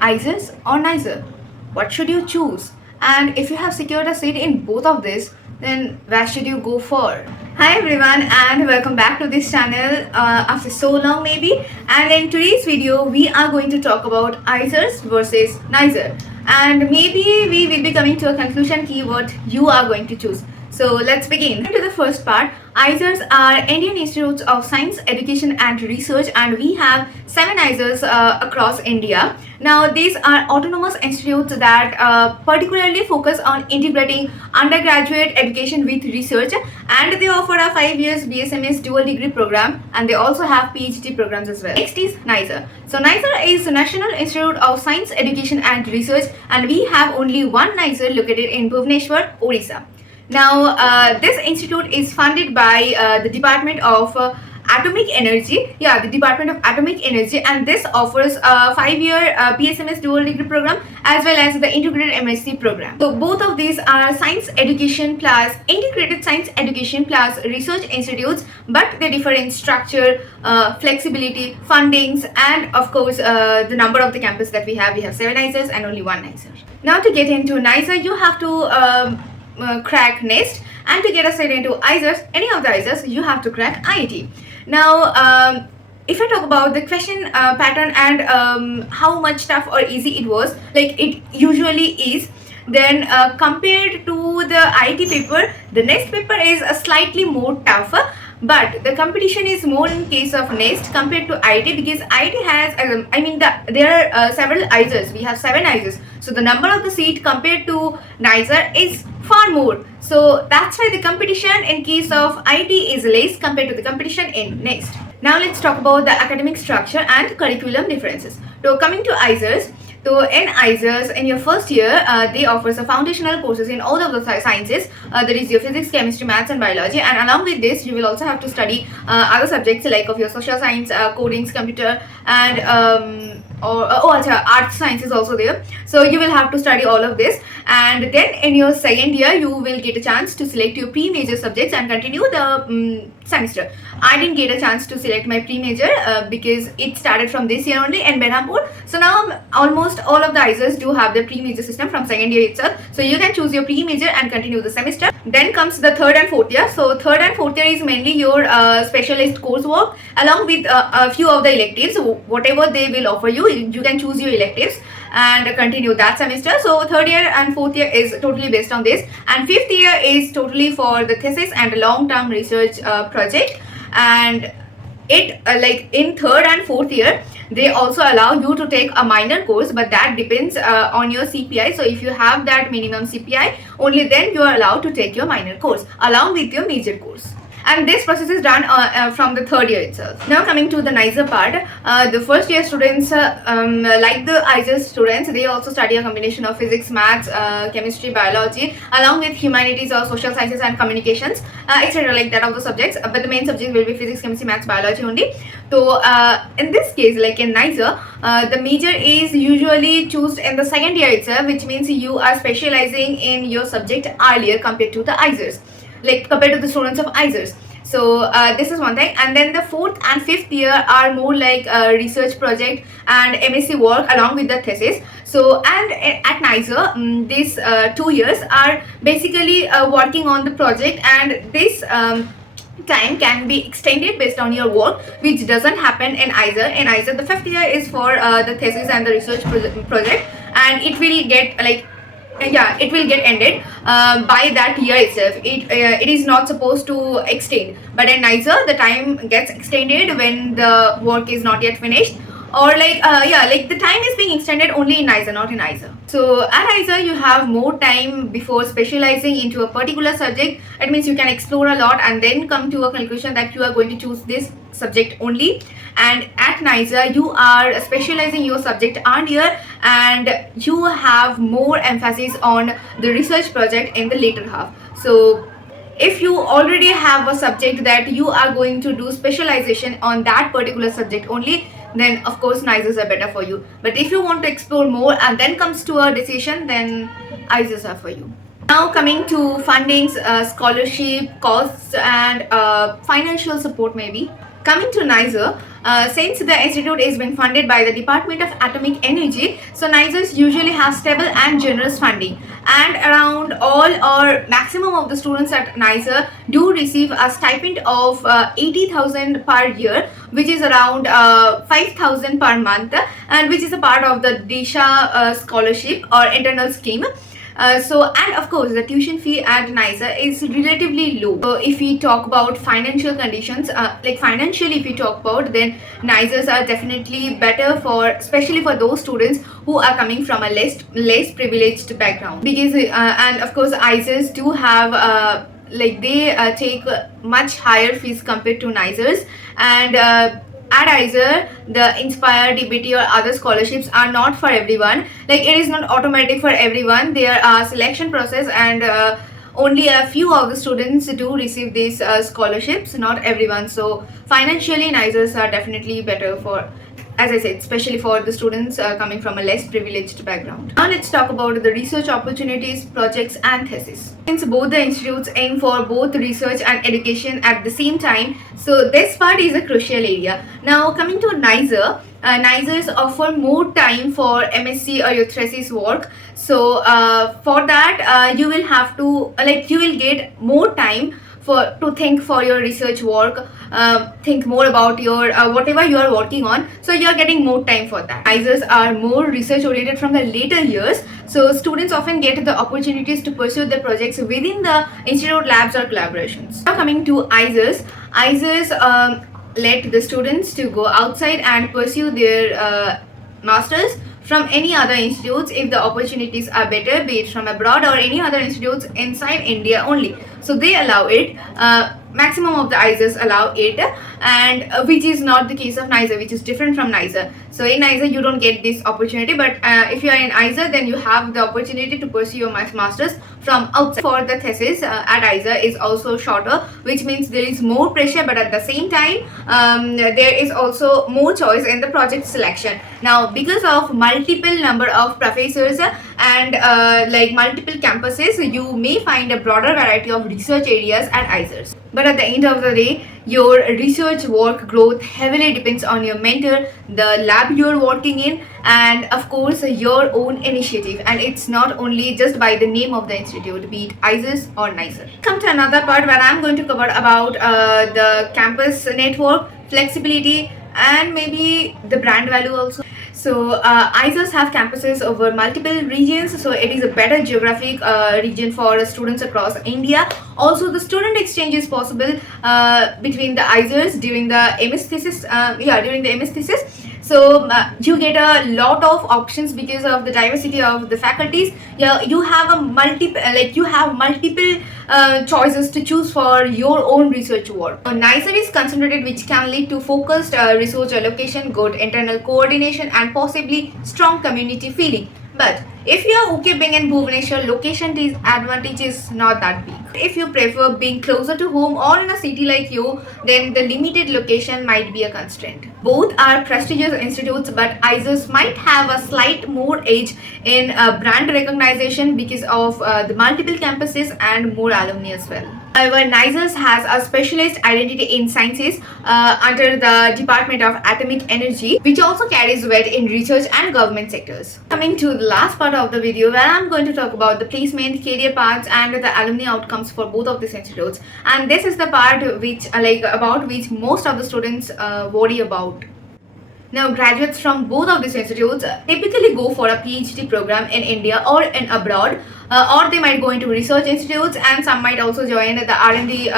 ISIS or NISER? What should you choose? And if you have secured a seat in both of this, then where should you go for? Hi everyone and welcome back to this channel after so long maybe. And in today's video, we are going to talk about ISIS versus NISER. And maybe we will be coming to a conclusion key what you are going to choose. So let's begin. To the first part, ISERs are Indian Institutes of Science, Education and Research, and we have 7 ISERs across India. Now these are autonomous institutes that particularly focus on integrating undergraduate education with research, and they offer a 5 years BSMS dual degree program, and they also have PhD programs as well. Next is NISER. So NISER is National Institute of Science, Education and Research, and we have only one NISER located in Bhubaneswar, Odisha. Now, this institute is funded by the Department of Atomic Energy. Yeah, the Department of Atomic Energy, and this offers a 5-year BSMS dual degree program as well as the integrated MSc program. So both of these are science education plus integrated science education plus research institutes, but they differ in structure, flexibility, fundings, and of course the number of the campus that we have. We have 7 ISERs and only 1 NISER. Now to get into NISER, you have to crack NEST, and to get a seat into ISERs, any of the ISERs, you have to crack IIT. Now, if I talk about the question pattern and how much tough or easy it was, like it usually is, then compared to the IIT paper, the next paper is a slightly more tougher. But the competition is more in case of NEST compared to IIT, because IIT has, there are several ISERs. We have 7 ISERs. So the number of the seat compared to NISER is far more. So that's why the competition in case of IIT is less compared to the competition in NEST. Now let's talk about the academic structure and curriculum differences. So coming to ISERs, so in ISERs, in your first year, they offer some foundational courses in all of the sciences. That is your physics, chemistry, maths and biology. And along with this, you will also have to study other subjects like of your social science, codings, computer and art science is also there. So you will have to study all of this. And then in your second year, you will get a chance to select your pre-major subjects and continue the semester. I didn't get a chance to select my pre-major because it started from this year only in Berhampur. So now almost all of the ISERs do have the pre-major system from second year itself. So you can choose your pre-major and continue the semester. Then comes the third and fourth year. So third and fourth year is mainly your specialist coursework along with a few of the electives. So whatever they will offer you, you can choose your electives and continue that semester. So third year and fourth year is totally based on this, and fifth year is totally for the thesis and long-term research project. And it like in third and fourth year, they also allow you to take a minor course, but that depends on your CPI. So if you have that minimum CPI, only then you are allowed to take your minor course along with your major course. And this process is done from the third year itself. Now coming to the NISER part, the first year students, like the ISER students, they also study a combination of physics, maths, chemistry, biology, along with humanities or social sciences and communications, etc. like that of the subjects. But the main subject will be physics, chemistry, maths, biology only. So in this case, like in NISER, the major is usually chosen in the second year itself, which means you are specializing in your subject earlier compared to the ISERs, like compared to the students of ISERs. So this is one thing. And then the fourth and fifth year are more like a research project and MSc work along with the thesis. So and at NISER, these 2 years are basically working on the project, and this time can be extended based on your work, which doesn't happen in ISER. In ISER, the fifth year is for the thesis and the research project, and it will get like it will get ended by that year itself. It is not supposed to extend, but in NISER the time gets extended when the work is not yet finished, or like like the time is being extended only in NISER, not in ISER. So at ISER you have more time before specializing into a particular subject. It means you can explore a lot and then come to a conclusion that you are going to choose this subject only. And at NISER you are specializing your subject earlier, and you have more emphasis on the research project in the later half. So if you already have a subject that you are going to do specialization on that particular subject only, then of course NISERs are better for you. But if you want to explore more and then comes to a decision, then ISERs are for you. Now coming to fundings, scholarship, costs and financial support maybe. Coming to NISER, Since the institute is being funded by the Department of Atomic Energy, so NISERs usually have stable and generous funding, and around all or maximum of the students at NISER do receive a stipend of 80,000 per year, which is around 5,000 per month, and which is a part of the DISHA scholarship or internal scheme. And of course, the tuition fee at NISER is relatively low. So if we talk about financial conditions, like financially, if we talk about, then NISERs are definitely better for, especially for those students who are coming from a less privileged background. Because and of course, ISERs do have they take much higher fees compared to NISERs, and at ISER, the Inspire, DBT or other scholarships are not for everyone. Like, it is not automatic for everyone. There are selection process, and only a few of the students do receive these scholarships, not everyone. So financially, NISERs are definitely better for, as I said, especially for the students coming from a less privileged background. Now let's talk about the research opportunities, projects and thesis. Since both the institutes aim for both research and education at the same time, so this part is a crucial area. Now coming to NISER, NISERs offer more time for MSc or your thesis work. So for that you will have to you will get more time to think for your research work, think more about your whatever you are working on. So you are getting more time for that. ISERs are more research oriented from the later years, so students often get the opportunities to pursue their projects within the institute labs or collaborations. Now coming to ISERs, let the students to go outside and pursue their masters from any other institutes if the opportunities are better, be it from abroad or any other institutes inside India only. So they allow it. Maximum of the ISERs allow it, and which is not the case of NISER, which is different from NISER. So in NISER you don't get this opportunity, but if you are in ISER, then you have the opportunity to pursue your masters from outside. For the thesis at ISER is also shorter, which means there is more pressure, but at the same time there is also more choice in the project selection. Now because of multiple number of professors and multiple campuses, you may find a broader variety of research areas at ISERs. But at the end of the day, your research work growth heavily depends on your mentor, the lab you're working in, and of course your own initiative. And it's not only just by the name of the institute, be it ISERs or NISER. Come to another part where I'm going to cover about the campus network, flexibility, and maybe the brand value also. So ISERs have campuses over multiple regions, so it is a better geographic region for students across India. Also, the student exchange is possible between the ISERs during the MS thesis. During the MS thesis. So you get a lot of options because of the diversity of the faculties. You have a multiple choices to choose for your own research work. So, NISER is concentrated, which can lead to focused research allocation, good internal coordination, and possibly strong community feeling. But if you are okay being in Bhubaneswar, location advantage is not that big. If you prefer being closer to home or in a city like you, then the limited location might be a constraint. Both are prestigious institutes, but ISERs might have a slight more edge in brand recognition because of the multiple campuses and more alumni as well. However, NISERs has a specialist identity in sciences under the Department of Atomic Energy, which also carries weight in research and government sectors. Coming to the last part of the video, where I'm going to talk about the placement, career paths, and the alumni outcomes for both of these institutes. And this is the part which about which most of the students worry about. Now, graduates from both of these institutes typically go for a PhD program in India or in abroad, or they might go into research institutes, and some might also join the R&D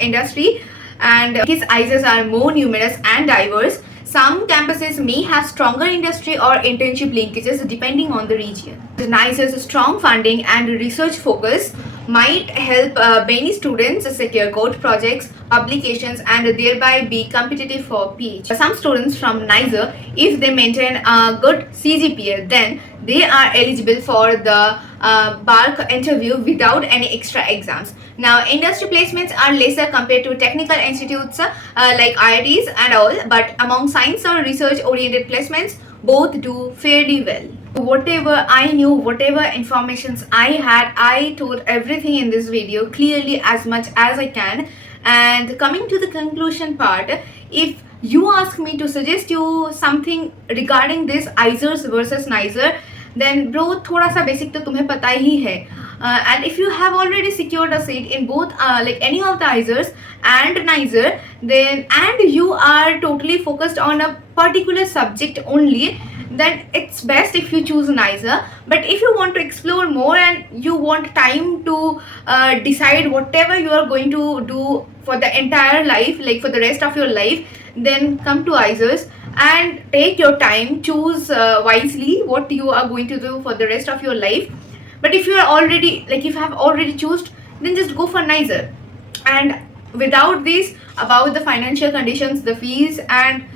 industry. And because ISERs are more numerous and diverse, some campuses may have stronger industry or internship linkages depending on the region. The NISER's strong funding and research focus might help many students secure good projects, publications, and thereby be competitive for PhD. Some students from NISER, if they maintain a good CGPA, then they are eligible for the bulk interview without any extra exams. Now, industry placements are lesser compared to technical institutes like IITs and all, but among science or research oriented placements, both do fairly well. Whatever I knew, whatever informations I had, I told everything in this video clearly as much as I can. And coming to the conclusion part, if you ask me to suggest you something regarding this Izers versus Nizer, then bro, थोड़ा सा basic तो तुम्हें पता ही है. And if you have already secured a seat in both like any of the Izers and Nizer, then and you are totally focused on a particular subject only, then it's best if you choose Nizer. But if you want to explore more and you want time to decide whatever you are going to do for the entire life, like for the rest of your life, then come to Izers and take your time, choose wisely what you are going to do for the rest of your life. But if you are already, like if you have already chosen, then just go for Nizer. And without this, about the financial conditions, the fees and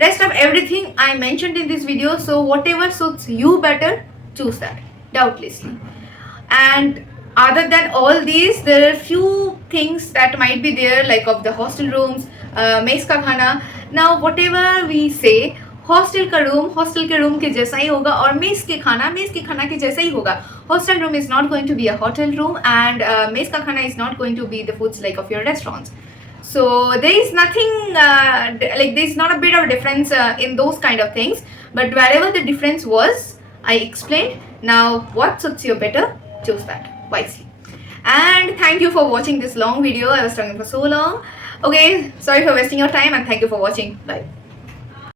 rest of everything I mentioned in this video, so whatever suits you better, choose that, doubtlessly. And other than all these, there are few things that might be there, like of the hostel rooms, mess का खाना. Now whatever we say, hostel का room hostel के room के जैसा ही होगा और mess के खाना के जैसा ही होगा. Hostel room is not going to be a hotel room and mess का खाना is not going to be the foods like of your restaurants. So there is nothing like there is not a bit of difference in those kind of things, but wherever the difference was, I explained. Now what suits you better, choose that wisely. And thank you for watching this long video. I was talking for so long. Okay, sorry for wasting your time and thank you for watching. Bye.